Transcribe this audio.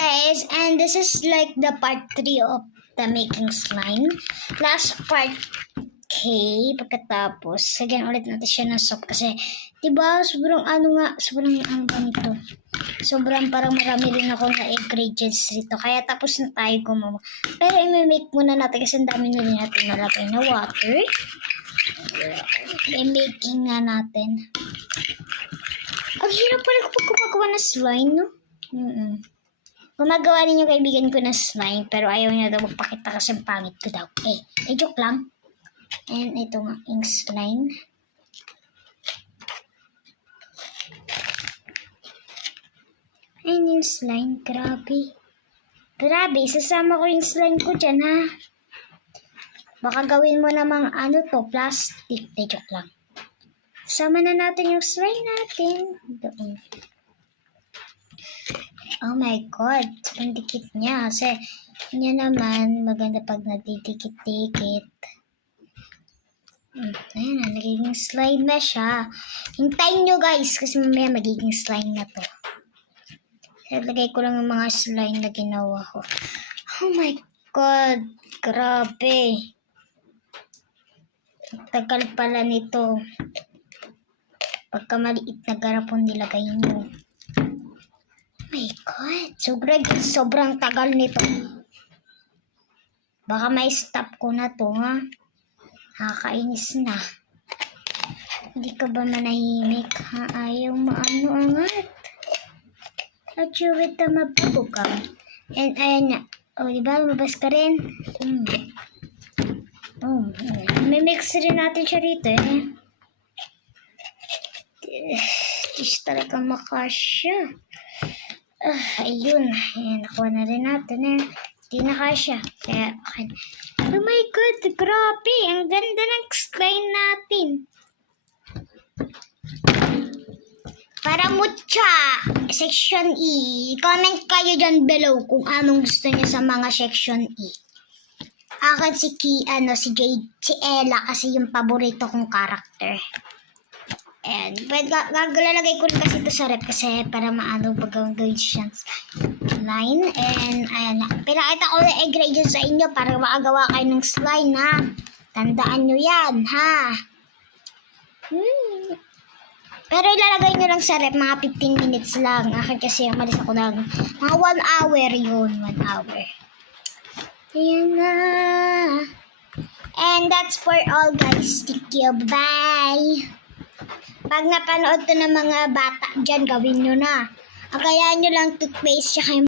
guys, and this is like the part 3 of the making slime. Last part, okay, pagkatapos, lagyan ulit natin siya ng soap kasi, diba, sobrang ganito. Sobrang parang marami rin ako na ingredients dito. Kaya tapos na tayo gumawa. Pero i-make muna natin kasi ang dami na rin natin nalagay na water. I-making nga natin. Ang hirap pala kapag gumagawa ng slime, no? Gumagawa rin yung kaibigan ko ng slime, pero ayaw niya daw magpakita kasi ang pangit ko daw. Joke lang. And ito nga yung slime. Ayun yung slime. Grabe. Grabe, sasama ko yung slime ko dyan, ha? Baka gawin mo namang plastic. Joke lang. Sama na natin yung slime natin. Doon. Oh my God. Ang dikit niya. Kasi niya naman maganda pag nadidikit-dikit. Ayan na. Nagiging slime na siya. Hintayin nyo guys. Kasi mamaya magiging slime na to. Lagay ko lang yung mga slime na ginawa ko. Oh my God. Grabe. Tagal pala nito. Pagka maliit na garapon nilagay nyo. Oh my God. Sobrang tagal nito. Baka may stop ko na to, ha? Nakakainis na. Hindi ka ba manahimik, ha? Ayaw maano-angat. At you with the mababukang. And ayan na. Diba? Lumabas ka rin. May mix rin natin siya rito, Just talaga makasya. Ayun. Ayan, nakuha na rin natin, Hindi nakasya. Kaya, okay. Oh my God, grabe. Ang ganda ng slime natin. Para mucha, Section E. Comment kayo dyan below kung anong gusto niyo sa mga Section E. Akin si Jade, si Ella kasi yung paborito kong karakter. And gagalagay ko rin kasi ito sa rep kasi para maano gawin siya line. And ayan na. Pinakita ko yung ingredients sa inyo para makagawa kayo ng slime, ha. Tandaan nyo yan, ha. Pero ilalagay nyo lang sa rep mga 15 minutes lang. Akin kasi umalis ako ng mga 1 hour yun. 1 hour. Ayan na. And that's for all guys. Thank you. Bye. Pag napanood to ng mga bata dyan, gawin nyo na. Agayan nyo lang toothpaste tsaka